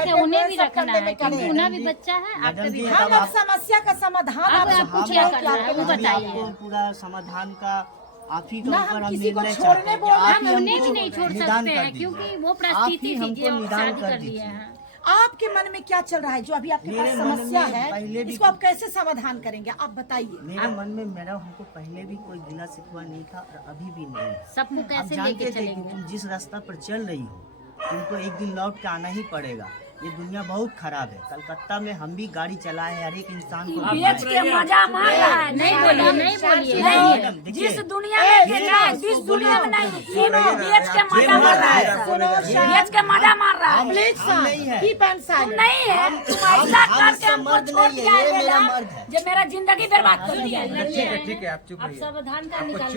है, उन्हें भी रखना है क्योंकि उन्हें भी बच्चा है, आपका भी। हम अब समस्या का समाधान आपको कुछ क्या करना है वो बताइए। पूरा समाधान का आप ही ना हम किसी को छोड़ने बोल रहे हम उन्हें भी नहीं छोड़ सकते हैं क्योंकि वो परिस्थिति थी कि अब शादी कर लिए हैं। आपके मन में क्या चल रहा है जो अभी आपके पास समस्या है, इसको आप कैसे समाधान करेंगे आप बताइए। मेरे मन में मेरा हमको पहले भी कोई गिला शिकवा नहीं था और अभी भी नहीं है। सबको आप कैसे जानते लेके थे कि चलेंगे। तुम जिस रास्ता पर चल रही हो तुमको एक दिन लौट के आना ही पड़ेगा। ये दुनिया बहुत खराब है। कलकत्ता में हम भी गाड़ी चलाए हर एक इंसान को बेच के मजा मार रहा है। नहीं बोलिए, नहीं बोलिए। नहीं, जिस दुनिया में भेजना जिस दुनिया में नहीं, सुनो, बेच के मजा मार रहा है। बेच के मजा मार रहा है। प्लीज तुम नहीं है, तुम ऐसा करके हमको छोड़ दिया है जो मेरा जिंदगी बर्बाद कर दिया है। ठीक है, आप चुप अब रहिए। सावधान का निकाल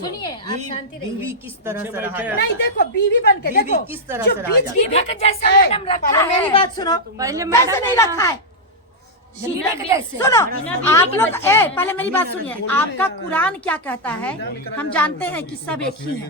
सुनिए, आप शांति बीवी रहिए। किस तरह से रहा जाता नहीं है? देखो बीवी बन के बीवी देखो किस तरह जो से रहा बीच जाता है? बीवी के जैसा मैडम रखा पहले मेरी है। बात सुनो, पहले कैसे नहीं रखा है बीवी के जैसे सुनो आप लोग पहले मेरी बात सुनिए। आपका कुरान क्या कहता है हम जानते हैं कि सब एक ही है।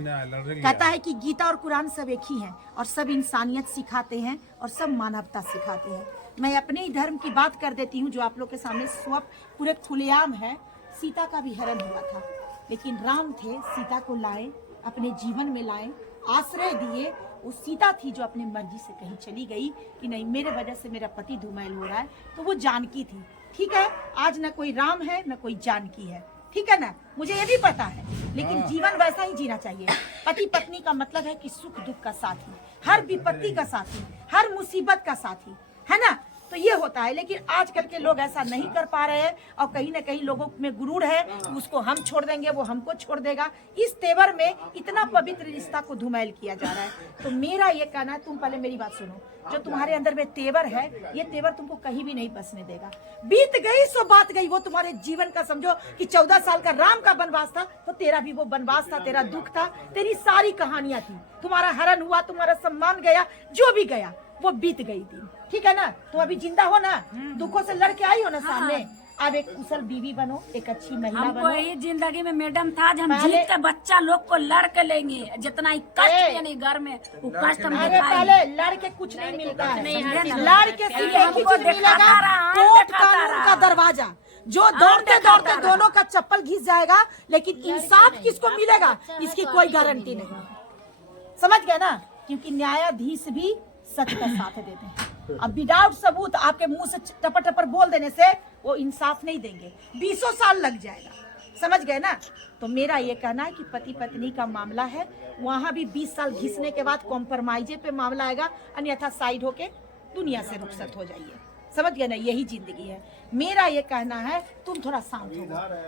कहता है कि गीता और कुरान सब एक ही हैं और सब इंसानियत सिखाते हैं और सब मानवता सिखाते हैं। मैं अपने ही धर्म की बात कर देती हूँ जो आप लोग के सामने स्वप पूरे खुलेआम है। सीता का भी हरण हुआ था लेकिन राम थे, सीता को लाए, अपने जीवन में लाए, आश्रय दिए। वो सीता थी जो अपनी मर्जी से कहीं चली गई कि नहीं मेरे वजह से मेरा पति धूमैल हो रहा है, तो वो जानकी थी। ठीक है, आज न कोई राम है न कोई जानकी है, ठीक है ना, मुझे ये भी पता है, लेकिन जीवन वैसा ही जीना चाहिए। पति पत्नी का मतलब है कि सुख दुख का साथी, हर विपत्ति का साथी, हर मुसीबत का साथी, है ना, तो ये होता है। लेकिन आजकल के लोग ऐसा नहीं कर पा रहे हैं और कहीं ना कहीं लोगों में गुरूर है, उसको हम छोड़ देंगे वो हमको छोड़ देगा। इस तेवर में इतना पवित्र रिश्ता को धुमैल किया जा रहा है। तो मेरा ये कहना है, तुम पहले मेरी बात सुनो, जो तुम्हारे अंदर में तेवर है ये तेवर तुमको कहीं भी नहीं बसने देगा। बीत गई सो बात गई, वो तुम्हारे जीवन का समझो कि 14 साल का राम का वनवास था तो तेरा भी वो वनवास था, तेरा दुख था, तेरी सारी कहानियां थी। तुम्हारा हरण हुआ, तुम्हारा सम्मान गया, जो भी गया वो बीत गई थी, ठीक है ना। तुम अभी जिंदा हो ना, दुखों से लड़के आई हो ना सामने। अब एक कुशल बीवी बनो, एक अच्छी महिला हमको बनो। यही जिंदगी में मैडम था हम जीत के बच्चा लोग को लड़ के लेंगे। जितना ही कष्ट यानी घर में वो कष्ट हम अरे दिखाएंगे। पहले लड़के कुछ नहीं मिलता है, नहीं, लड़के सिर्फ एक ही हमको चीज मिलेगा, दिखाता रहा, कोर्ट दिखाता कानून रहा। का दरवाजा। जो दौड़ते दौड़ते दिखाता दोनों का चप्पल घिस जाएगा, लेकिन इंसाफ किसको मिलेगा इसकी कोई गारंटी नहीं। समझ गए ना, क्योंकि न्यायाधीश भी सच का साथ देते हैं। अब विदाउट सबूत आपके मुंह से टपर टपर बोल देने से वो इंसाफ नहीं देंगे, 20 साल लग जाएगा। समझ गए ना। तो मेरा ये कहना है कि पति पत्नी का मामला है, वहां भी 20 साल घिसने के बाद कॉम्प्रोमाइजे पे मामला आएगा, अन्यथा साइड होके दुनिया से रुखसत हो जाइए। समझ गए ना, यही जिंदगी है। मेरा ये कहना है तुम थोड़ा शांत हो,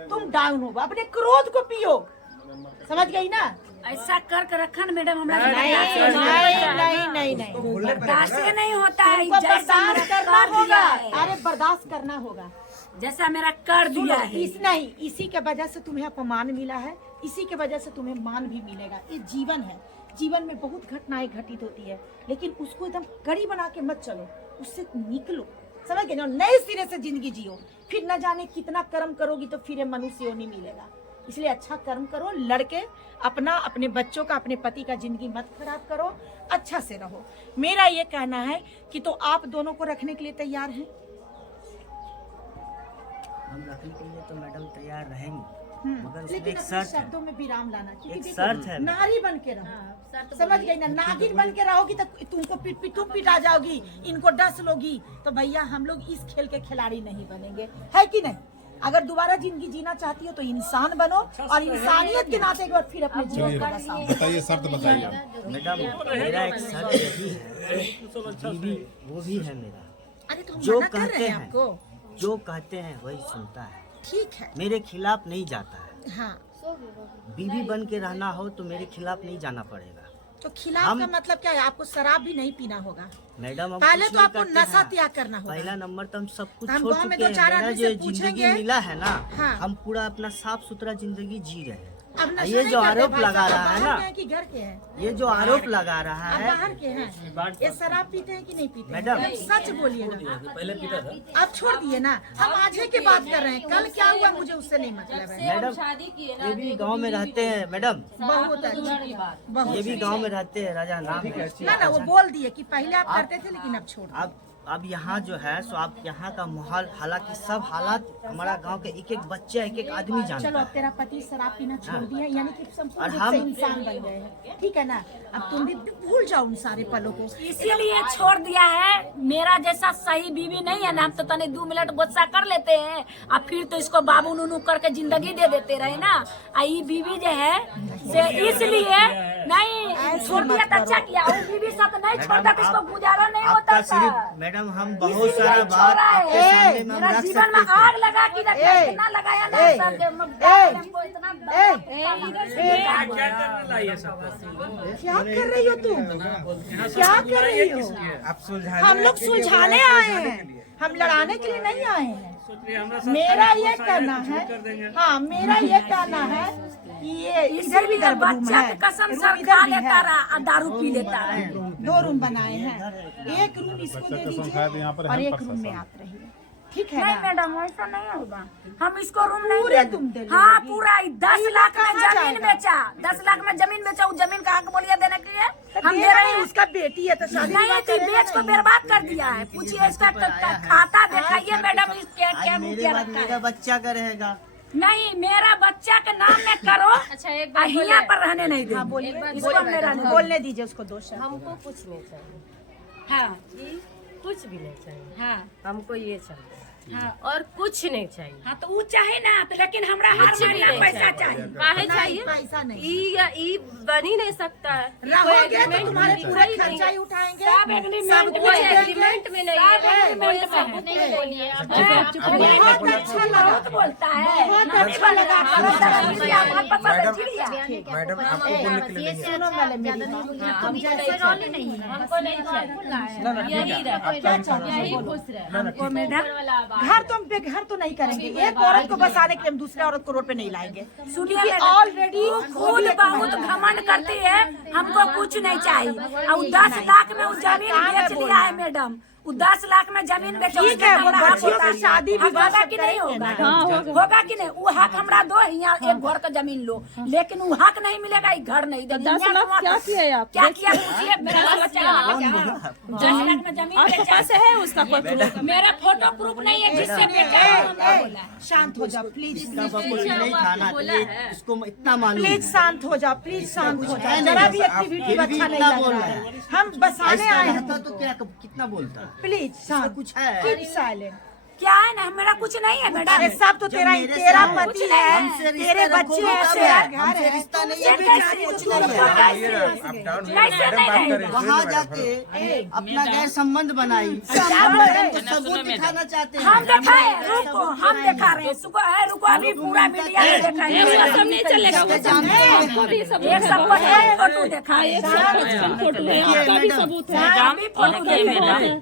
तुम डाउन हो, अपने क्रोध को पियो। समझ गई ना। ऐसा कर कर रखा ना मैडम हमारा नहीं नहीं नहीं नहीं, बर्दाश्त नहीं होता है। तुमको जैसा बर्दाश्त मेरा करना कर होगा। दिया है, अरे बर्दाश्त करना होगा। जैसा मेरा कर दिया है। इस नहीं, इसी के वजह से तुम्हें अपमान मिला है, इसी के वजह से तुम्हें मान भी मिलेगा। ये जीवन है, जीवन में बहुत घटनाएं घटित होती है, लेकिन उसको एकदम कड़ी बना के मत चलो, उससे निकलो। समझ गए ना, नए सिरे से जिंदगी जियो। फिर न जाने कितना कर्म करोगी तो फिर मनुष्य नहीं मिलेगा। इसलिए अच्छा कर्म करो, लड़के अपना, अपने बच्चों का, अपने पति का जिंदगी मत खराब करो, अच्छा से रहो। मेरा ये कहना है कि तो आप दोनों को रखने के लिए तैयार हैं? हम रखने के लिए तो मैडम तैयार रहेंगे, मगर उसमें लेकिन एक अपने शर्त है। शब्दों में विराम लाना, क्योंकि एक देखो, शर्त है। नारी बन के रहो। समझ गई ना, नागिन बन के रहोगी तो तुमको तुम पिटा जाओगी, इनको डस लोगी, तो भैया हम लोग इस खेल के खिलाड़ी नहीं बनेंगे, है कि नहीं। अगर दोबारा जिंदगी जीना चाहती हो तो इंसान बनो और इंसानियत के नाते एक बार फिर अपने जीवन को बसाओ। बताइए, शर्त बताइए। मैडम मेरा एक शर्त यही है, बीवी वो भी है मेरा। अरे तो हम जो मना कर रहे कहते हैं हैं, आपको। जो कहते हैं वही सुनता है, ठीक है, मेरे खिलाफ नहीं जाता है। हाँ, बीवी बन के रहना हो तो मेरे खिलाफ नहीं जाना पड़ेगा। तो खिलाफ का मतलब क्या है? आपको शराब भी नहीं पीना होगा। मैडम हम पहले कुछ तो नहीं आपको करते नशा हैं। त्याग करना होगा। पहला नंबर तो हम सब कुछ हम छोड़ गाँव में चुके दो हैं। चार मेरा आदमी जो से जिंदगी पूछेंगे। मिला है ना, हाँ। हम पूरा अपना साफ सुथरा जिंदगी जी रहे हैं। अब नशा ये नहीं जो करते आरोप भाई लगा साहब, रहा है बाहर ना, के हैं कि घर के हैं? ये जो आरोप लगा रहा आप है बाहर के हैं, ये शराब पीते हैं कि नहीं पीते हैं? मैडम। एकदम सच बोलिएगा। पहले पीता था। आप छोड़ दिए ना, हम आज ही की बात कर रहे हैं, कल क्या हुआ मुझे उससे नहीं मतलब है। मैडम ये भी गांव में रहते हैं मैडम, बहुत अच्छा, बहुत ये भी गांव में रहते हैं, राजा नाम है। ना वो बोल दिए कि पहले आप करते थे लेकिन अब छोड़ दिए। अब यहाँ जो है सो आप यहाँ का माहौल, हालांकि सब हालात हमारा गांव के एक एक बच्चे, एक एक आदमी जानता चलो अब है। तेरा पति शराब पीना छोड़ दिया, यानी कि संपूर्ण और रूप हम- से इंसान बन गए हैं, ठीक है ना? अब तुम भी भूल जाओ उन सारे पलों को। इसीलिए छोड़ दिया है। मेरा जैसा सही बीवी नहीं है ना, हम तो तने 2 मिनट गुस्सा कर लेते हैं और फिर तो इसको बाबू नूनू करके जिंदगी दे देते रहे ना। ये बीवी जो है से इसलिए नहीं छोड़ दिया तो अच्छा किया। वो बीवी साथ नहीं छोड़ता तो इसको गुजारा नहीं होता आपका था। सिर्फ मैडम हम बहुत इसीलिए सारा बात छोड़ा आपके है। सामने में हम मेरा रख जीवन में सकते थे। आग लगा के रखा, इतना लगाया ना सर के हमको इतना क्या कर रही हो तुम? क्या कर रही हो? हम लोग सुलझाने आए हैं, हम लड़ाने के लिए नहीं आए हैं। मेरा ये कहना है, हाँ मेरा ये कहना है कि ये इधर भी इसीलिए रूम बच्चा है, के कसम रूम सर इधर खा भी लेता है। रहा और दारू पी लेता रहा। 2 रूम बनाए हैं, एक रूम इसको दे दीजिए और एक रूम में आप रहिए, ठीक है नहीं ना? मैडम ऐसा नहीं होगा, हम इसको रूम नहीं पूरे देंगे। तुम दे लोगे। हाँ पूरा 10 लाख में कहाँ जमीन जाएगा? बेचा, 10 लाख में जमीन बेचा। उस जमीन का हक बोलिए देने के लिए तो हम दे दे रहे रहे हैं, हैं। उसका बेटी है तो शादी नहीं विवाह थी, करेगा बेच को नहीं। बर्बाद कर दिया है। पूछिए इसका खाता दिखाइए मैडम, इस क्या क्या आज मेरे रुपया बाद रखा मेरा है। बच्चा का रहेगा। नहीं मेरा बच्चा के नाम में करो। अच्छा एक और यहाँ पर रहने नहीं हाँ देंगे। बोलिए, इसको हमने रहने बोलने दीजिए उसको 2 शब्द। हमको कुछ नहीं चाहिए, हाँ कुछ भी नहीं चाहिए। हाँ हमको ये चाहिए हाँ और कुछ नहीं चाहिए। हाँ तो वो चाहे ना तो, लेकिन हमरा हर कुछ भी महीना नहीं पैसा चाहिए। चाहिए। काहे नहीं, चाहिए? पैसा नहीं। ई बन ही नहीं सकता है। रहोगे तो कोई तुम्हारे agreement पूरा नहीं है। खर्चा ही उठाएंगे, सब एग्रीमेंट सब में कुछ है। एग्रीमेंट में नहीं सब है। एग्रीमेंट में है। नहीं बोलिए आप। बहुत अच्छा लगा, बहुत बोलता है। बहुत अच्छा लगा। मैडम आपको बोलने के लिए सुनो पहले मेरी बात। हम जैसे रोल नहीं है, हमको नहीं चाहिए, यही रहे, यही खुश रहे। हमको मैडम घर तो हम बेघर तो नहीं करेंगे, एक औरत को बसाने के लिए हम दूसरे औरत को रोड पे नहीं लाएंगे, सुनिए क्योंकि मैडम, ऑलरेडी खुद बहुत घमंड करती है। हमको कुछ नहीं चाहिए। और 10 लाख में वो जमीन बेच लिया है मैडम। वो 10 लाख में जमीन बेच, ठीक है, वो बच्चियों की शादी विवाह होगा सब कि नहीं करेंगे होगा? ना। होगा कि नहीं? वो हक हमरा दो, यहाँ एक घर का जमीन लो, लेकिन वो हक नहीं मिलेगा, ये घर नहीं देगी। 10 लाख क्या किए आप? क्या किया पूछिए। मेरा बच्चा 10 लाख में जमीन बेचा कैसे है उसका कोई प्रूफ? मेरा फोटो प्रूफ नहीं है जिससे बेचा है, हमने बोला। शांत हो जाओ प्लीज, इसका बबूल नहीं खाना चाहिए, इसको इतना मालूम प्लीज है। शांत हो जाओ, प्लीज शांत हो जाओ। है जरा नहीं, भी आप एक्टिविटी फिर भी अच्छा नहीं इतना लग बोल रहा रहे है। हैं। हम बसाने ऐसा आए रहता हैं, तो क्या कितना बोलता। प्लीज शांत, कुछ है। Keep silent. क्या है ना, मेरा कुछ नहीं है मैडम। अरे सब तो जब तेरा मेरे तेरा साथ पति कुछ है, हमसे रिश्ता तेरे रखोगे बच्चे हैं, तब तेरा है। घर हमसे है। रिश्ता नहीं है, तुमसे बेचारी कैसे कुछ दूर नहीं हो है। कैसे नहीं है? वहाँ जाके अपना गैर संबंध बनाई, मैडम को सबूत दिखाना चाहते हैं। हम दिखाए, रुको हम दिखा रहे हैं। रुको अभी पूरा मीडिया में दिखाएंगे। सब नहीं चलेगा, वो जानते हैं। आपको भी सबूत एक है, सब बहुत है। फोटो दिखा रहे हैं। फोटो है, आपका भी सबूत है। अभी फोटो दिखा रहे हैं।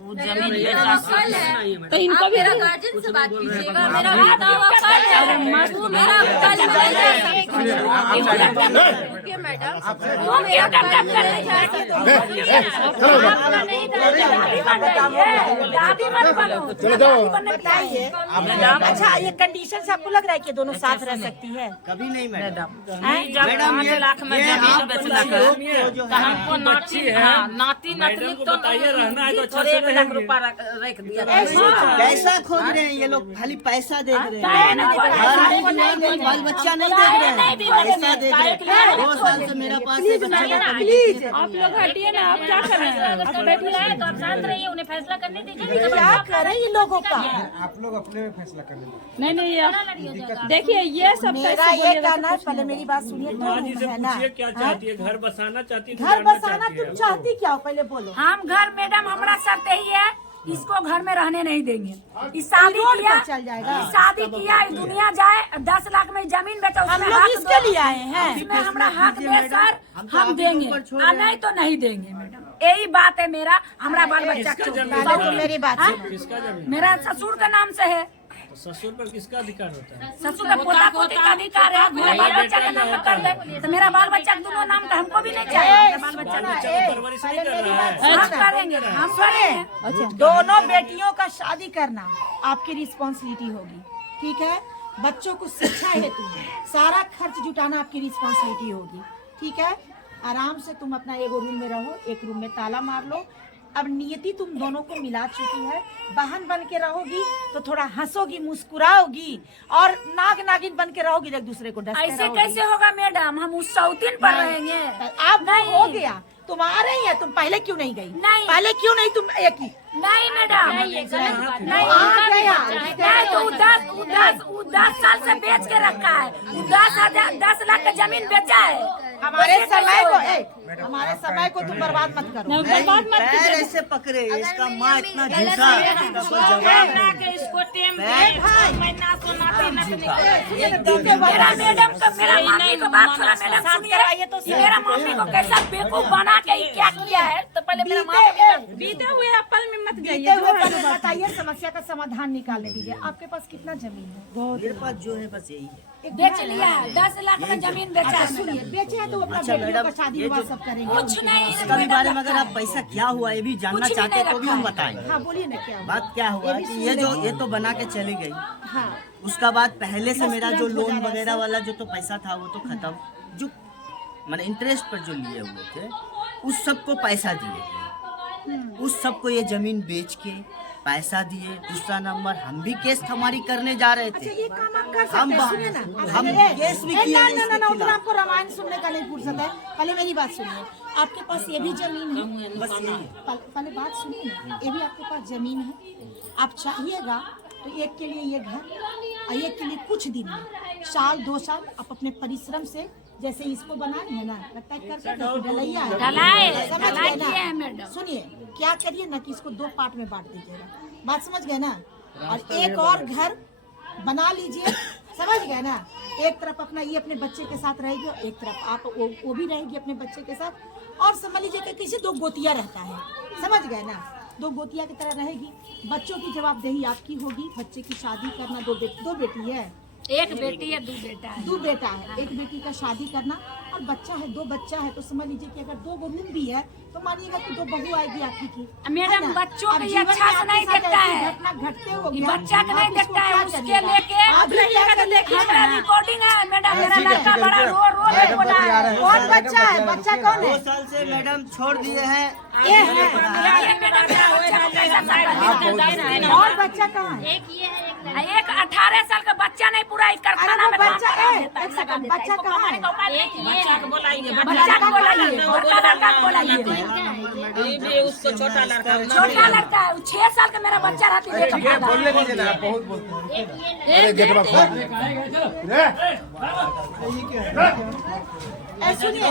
तो इनको भी मेरा गार्जियन से बात कीजिएगा, मेरा बेटा हुआ कल है, मेरा कल रुकिए मैडम, वो क्यों टक-टक कर रही है? आपका नहीं दादी मत बनो। बताइए, अच्छा ये कंडीशन से आपको लग रहा है कि दोनों साथ रह सकती है? कभी नहीं मैडम। मैडम 5 लाख में जमीन बेचना जो है हमको नाती नाती नतनी तो रहना है तो अच्छा थोड़े से 1 लाख रुपया रख दिया। पैसा खोज रहे हैं ये लोग, खाली पैसा देख रहे काहे हैं। ना कोई हर पैसा एक परिवार में बाल बच्चा नहीं देख रहे हैं, पैसा देख रहे हैं। 2 साल से मेरा पास है बच्चा का प्लीज आप लोग हटिए ना, आप क्या कर रहे हैं? आप बैठी है तो आप शांत रहिए, उन्हें फैसला करने दीजिए। क्या करें ये लोगों का? आप लोग अपने में फैसला कर लेंगे। नहीं नहीं ये देखिए, ये सब मेरा कैसे ये बोलिएगा? कहना है, पहले मेरी बात सुनिए। माँ जी से है ना, पूछिए क्या चाहती है, घर बसाना चाहती है, घर बसाना तुम चाहती क्या हो, पहले बोलो। हम घर मैडम हमरा शर्त ही है, इसको घर में रहने नहीं देंगे। इस शादी रोड किया, पर चल जाएगा। इस शादी किया, इस दुनिया जाए, 10 लाख में जमीन बेचा, हम उसमें लोग हक इसके दो। लिए आए हैं। इसमें हमरा हक दे सर, हम देंगे, छोड़ और नहीं तो नहीं देंगे मैडम। यही बात है मेरा, हमरा बाल बच्चा पहले तो मेरी बात सुनो। मेरा ससुर का नाम से है, तो ससुर पर किसका अधिकार होता है? ससुर का पोता पोती का अधिकार है, मेरा बाल बच्चा का नाम कर दे तो मेरा बाल बच्चा दोनों नाम का हमको भी नहीं चाहिए। बाल बच्चा बच्चा का परवरिश नहीं कर रहा है। हम करेंगे, हम करेंगे। दोनों बेटियों का शादी करना आपकी रिस्पॉन्सिबिलिटी होगी, ठीक है। बच्चों को शिक्षा हेतु सारा खर्च जुटाना आपकी रिस्पॉन्सिबिलिटी होगी, ठीक है। आराम से तुम अपना एक रूम में रहो, एक रूम में ताला मार लो। अब नियति तुम दोनों को मिला चुकी है, बहन बन के रहोगी तो थोड़ा हंसोगी, मुस्कुराओगी और नाग नागिन बन के रहोगी, एक दूसरे को डसते ऐसे रहोगी। कैसे होगा मैडम, हम उस सौतीन पर रहेंगे। आप नहीं हो गया, तुम आ रही है, तुम पहले क्यों नहीं गई? नहीं। पहले क्यों नहीं तुम एक ही? नहीं मैडम, नहीं नहीं आ गया। नहीं तो 10 साल से बेच के रखा है, 10 लाख का जमीन बेचा है। हमारे समय को हमारे समय को तुम बर्बाद मत करो। बर्बाद मत पैर ऐसे पकड़े, इसका माँ इतना झूठा, इसका कोई जवाब नहीं। इसको टेम भाई महीना सोनाते मेरा मैडम का, मेरा मम्मी को बात थोड़ा मैडम सुनिए। मेरा मम्मी को कैसा बेवकूफ बना के ही क्या किया है, तो पहले मेरा माँ बीते हुए पल में मत बीते जाइए। हुए पल में बताइए, समस्या का समाधान निकालने दीजिए। आपके पास कितना जमीन है? मेरे पास जो है बस यही है। बेच लिया है, 10 लाख का जमीन बेचा है। सुनिए, बेचे हैं तो अपना अच्छा, बेटियों का मैडम, शादी ये विवाह जो- सब करेंगे। कुछ नहीं इसका भी बारे में अगर आप पैसा क्या हुआ ये भी जानना कुछ भी चाहते नहीं तो भी रखा हम है। बताएं। हाँ बोलिए ना, क्या हुआ? बात क्या हुआ भी कि सुन ये जो लेंगे। ये तो बना के चली गई, हाँ उसका बाद पहले से मेरा जो तुरंत लोन हो जा रहा है वगैरह सर। वाला जो तो पैसा था वो तो खत्म, जो मैंने इंटरेस्ट पर जो लिए हुए थे उस सबको पैसा दिए, उस सबको ये जमीन बेच के पैसा दिए। दूसरा नंबर हम भी केस खमारी करने जा रहे अच्छा, थे। ये काम आप कर सकते हम हैं, सुनिए ना। हम केस भी किए ना हैं ना ना इसके ना, उतना खिलाफ। आपको रामायण सुनने का नहीं फुर्सत है। पहले मेरी बात सुनिए, आपके पास ये भी जमीन है, बस यही है। पहले बात सुनिए ना, ये भी आपके पास जमीन है। आप चाहिएगा तो एक के लिए ये घर और एक के लिए कुछ दिन में, साल 2 साल आप अपने परिश्रम से, जैसे इसको बनाए हैं ना, लगता है करके ढलैया है, ढलाई समझ ढलाई गए किए हैं ना? मैडम। सुनिए, क्या करिए ना कि इसको 2 पार्ट में बांट दीजिएगा, बात समझ गए ना। और एक और घर बना लीजिए, समझ गए ना। एक तरफ अपना ये अपने बच्चे के साथ रहेगी और एक तरफ आप वो भी रहेगी अपने बच्चे के साथ। और समझ लीजिए कि किसी 2 गोतिया रहता है, समझ गए ना, 2 गोतिया की तरह रहेगी। बच्चों की जवाबदेही आपकी होगी, बच्चे की शादी करना। 2 बेटी है, एक बेटी है, 2 बेटा है। 2 बेटा है, एक बेटी का शादी करना और बच्चा है, 2 बच्चा है। तो समझ लीजिए कि अगर 2 रूम भी है तो मानिएगा कि 2 बहू आएगी आपकी की। मैडम, है ना? बच्चों अब को ये जीवन अच्छा में से आपके नहीं साथ देखता ऐसी है। घटना घटते हो ये गया, बच्चा को आप नहीं इसको देखता है, क्या उसके करिएगा? लेके आप रहिएगा तो देखिए हमारा ना। रिकॉर्डिंग है मैडम, मेरा लड़का बड़ा रो रो के मैडम बोला बतिया है। रहे हैं। कौन बच्चा है? बच्चा कौन 2 है? साल से मैडम छोड़ दिए हैं। ये है। और बच्चा कहाँ है? एक ये है, एक एक 18 साल का बच्चा नहीं, पूरा एक कारखाना अरे में वो काम बच्चा करा है, देता है, एक लगा सेकंड, देता है। बच्चा इसको कहाँ कमाने है? का औकात नहीं है। बच्चा को बोलाइए, बच्चा को बोलाइए, बड़का लड़का को बोलाइए। ये उसको छोटा लड़का छोटा लड़का है, 6 साल का मेरा बच्चा रहती है। ठीक है, बोलने दीजिए ना, बहुत बोलते हैं। अरे गेटवा खोल रे। सुनिए,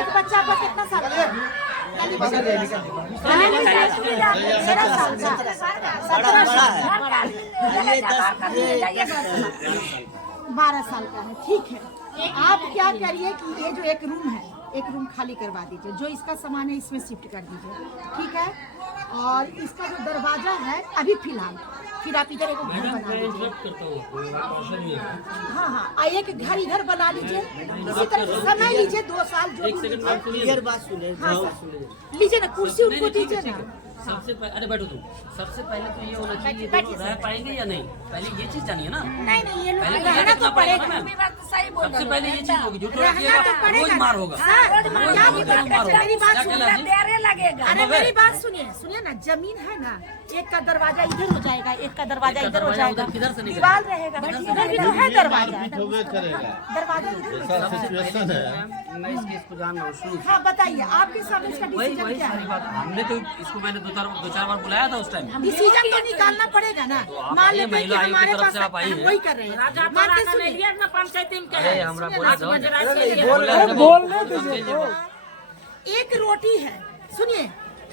एक बच्चा आपका कितना साल का है? बड़ा है। ये 12 साल का है, ठीक है। आप क्या करिए कि ये जो एक रूम है, एक रूम खाली करवा दीजिए, जो इसका सामान है इसमें शिफ्ट कर दीजिए, ठीक है। और इसका जो दरवाजा है अभी फिलहाल, फिर आप इधर एक घर बना लीजिए। हाँ हाँ, और एक घर इधर बना लीजिए। इसी तरह समय लीजिए, 2 साल जो भी लीजिए। क्लियर बात सुने। हाँ सर, लीजिए ना, कुर्सी उनको दीजिए ना। सबसे अरे बैठो तुम। सबसे पहले तो ये होना चाहिए कि ये रह पाएंगे या नहीं, पहले ये चीज जानिए ना। नहीं ये लोग पहले तो रहना ये तो देखना पड़ेगा। ना। मेरी बात तो सही बोल सबसे रहे पहले हो। ये चीज होगी, झूठ रहना रखिएगा तो पड़ेगा। रोज मार होगा। हाँ, रोज मार क्या होगा, बोल रहे हैं? मेरी बात क्या सुनिए। कहना जी? देरे लगेगा। अरे मेरी बात सुनिए ना, जमीन है ना, एक का दरवाजा इधर हो जाएगा, एक का दरवाजा इधर हो जाएगा, किधर से निकलेगा? दीवार रहेगा, इधर भी तो है दरवाजा, दरवाजा इधर हो जाएगा। मैं इस केस को जान रहा हूँ शुरू से। हाँ बताइए, आपके सामने इसका वही डिसीजन वही क्या सारी है? बात हमने तो इसको मैंने दो चार बार बुलाया था उस टाइम। डिसीजन तो निकालना पड़ेगा ना। आप मान आइए, लेते हैं कि महिला आयोग की हमारे तरफ पास से आप आई हम हैं। वही कर रहे हैं। मान के सुनिए, अरे हमरा बोला जाओ। एक रोटी है, सुनिए,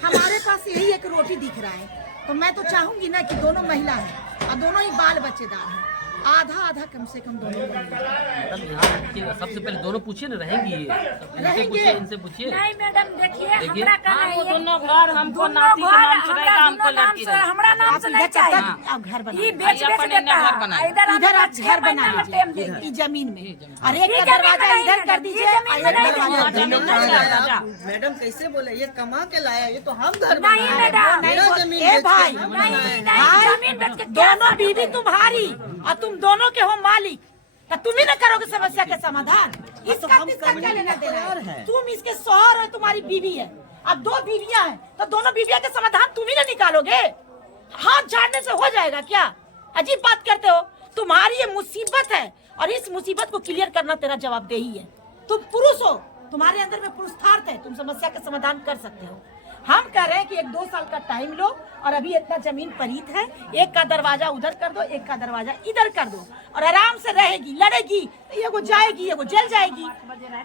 हमारे पास यही एक रोटी दिख रहा है, तो मैं तो चाहूंगी ना कि दोनों महिला है और दोनों ही बाल बच्चेदार हैं। आधा आधा कम से कम दोनों का। मैडम यहाँ रखिएगा, सबसे पहले दोनों पूछिए ना, रहेंगी ये? इनसे पूछिए, इनसे पूछिए। नहीं मैडम देखिए देखिए। हमरा का हाँ, नहीं वो है। दोनों घर हमको दोनों नाती के घर नाम से रहेगा, हमको दोनों नाम लड़की से रहेगी। हमरा नाम से नहीं चाहिए। आप घर बना ये बेच अपन देता इन्हें घर है। बनाए। इधर आप घर बना लीजिए इस जमीन में, और एक का दरवाजा इधर कर दीजिए और एक दरवाजा। मैडम कैसे बोले, ये कमा के लाया, ये तो हम घर नहीं मैडम मेरा जमीन ए बेच के भाई, हम नहीं बनाए। नहीं जमीन बेच के क्या दोनों बीवी तुम्हारी और तुम दोनों के हो मालिक, तो तुम ही ना करोगे समस्या का समाधान। इसका हम किसका करने क्या को लेना देना तैयार है? हैं। तुम इसके शौहर है, तुम्हारी बीवी है, अब 2 बीवियां हैं, तो दोनों बीवियां का समाधान तुम ही ना निकालोगे? हाथ झाड़ने से हो जाएगा क्या? अजीब बात करते हो। तुम्हारी ये मुसीबत है और इस मुसीबत को क्लियर करना तेरा जवाबदेही है। तुम पुरुष हो, तुम्हारे अंदर में पुरुषार्थ है, तुम समस्या का समाधान कर सकते हो। हम कह रहे हैं कि 1-2 साल का टाइम लो, और अभी इतना जमीन परीत है, एक का दरवाजा उधर कर दो, एक का दरवाजा इधर कर दो, और आराम से रहेगी, लड़ेगी, ये को जाएगी, ये को जेल जाएगी,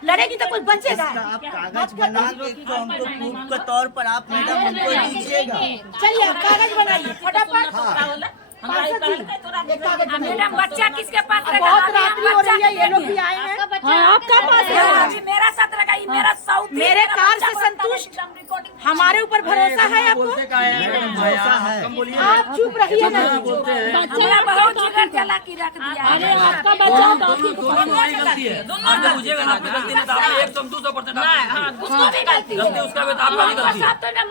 लड़ेगी तो कोई बचेगा। आप कागज बना के तो हमको प्रूफ के तौर पर आप मैडम हमको दीजिएगा। चलिए आप कागज बनाइए फटाफट। पार्षद जी, एक कागज बनाइए। मैडम बच्चा किसके पास रहेगा? बहुत रात्रि हो रही है, ये लोग भी आए हैं। आपका पास हाँ, जी, मेरा साथ रहेगा, ये मेरा साउथ मेरे कार से संतुष्ट, हमारे ऊपर भरोसा है आपको? भरोसा है। आप चुप रहिए ना। बच्चा बहुत जिगर जला के रख दिया। अरे आपका बच्चा तो दोनों तुम्हारी गलती है। आप जब बुझेगा ना आपकी गलती नहीं, तो आपने 100-200% उसको भी गलती गलती उसका भी, तो आपका भी गलती है।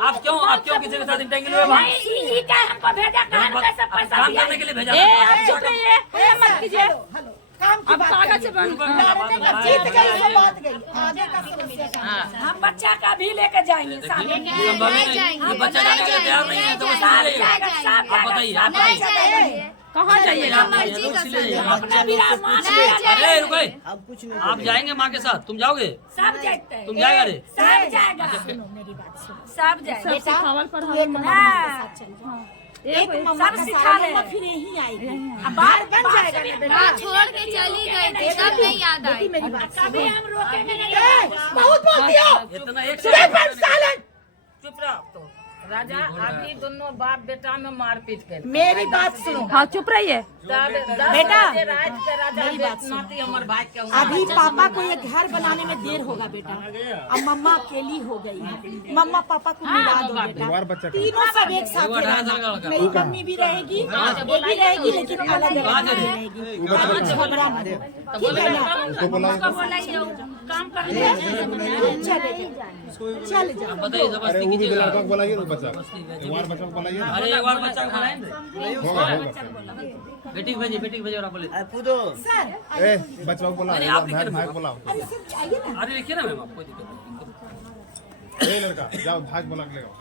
आप क्यों किसी के साथ इंटेंगल हुए भाई? ये क्या हमको भेजा कहाँ कैसे पैसा काम दिया? करने के लिए भेजा ए था। आप चुप रहिए, ये मत कीजिए। हेलो, काम की बात कागज से करिए। बन- लड़ने का जीत गई है, बात गई, आगे का समस्या का। हम बच्चा का भी लेके जाएंगे साथ में। संभव ही नहीं, ये बच्चा जाने के लिए तैयार नहीं है, तो उसको साथ ले जाएगा, साथ आप बताइए, आप बताइए। कहाँ जाइएगा? अपने भी माँ अरे रुको, अब कुछ नहीं आप जाएंगे माँ के साथ? तुम जाओगे? सब जाते हैं। तुम जाएगा रे? सब जाएगा, सुनो मेरी बात सुनो। सब जाएगा। सब सिखावल पर तू एक मम्मा के साथ चल जा। एक मम्मा सब का सिखा सारा रहे मम्मा हैं। फिर यहीं आएगी। अब बाहर बन जाएगा ना बेटा। छोड़ के चली गई थी तब नहीं याद आई। बेटी मेरी बात सुनो। कभी हम रोकेंगे नहीं। ए, बहुत बोलती हो। इतना एक साइलेंट। चुप रहो तो राजा, अभी दोनों बाप बेटा में मारपीट कर मेरी बात सुनो। हाँ चुप रहिए। बेटा, मेरी बात सुनो। नाती हमारे भाई के अभी पापा को ये घर बनाने में देर होगा बेटा। अब मम्मा अकेली हो गई है, मम्मा पापा को मिला दो बेटा। तीनों सब एक साथ ही रहना। मेरी मम्मी भी रहेगी, ये भी रहेगी, लेकिन अलग अलग रहेगी। झगड़ा मत करो, ठीक है ना? काम कर चले जाओ। बताइए, जबरदस्ती कीजिएगा। लड़का को बुलाइए, बच्चा एक बार बच्चा को बुलाइए। अरे एक बार बच्चा को बुलाएंगे, होगा होगा। बेटी को भेजिए और आप बोले। खुदो सर, ए बच्चा को बुलाओ, नहीं, आप भाई भाई को बुलाओ। अरे सर आइए ना। अरे लिखिए ना मैम, आप कोई दिक्कत नहीं। ए लड़का जाओ, भाग बुला के ले आओ।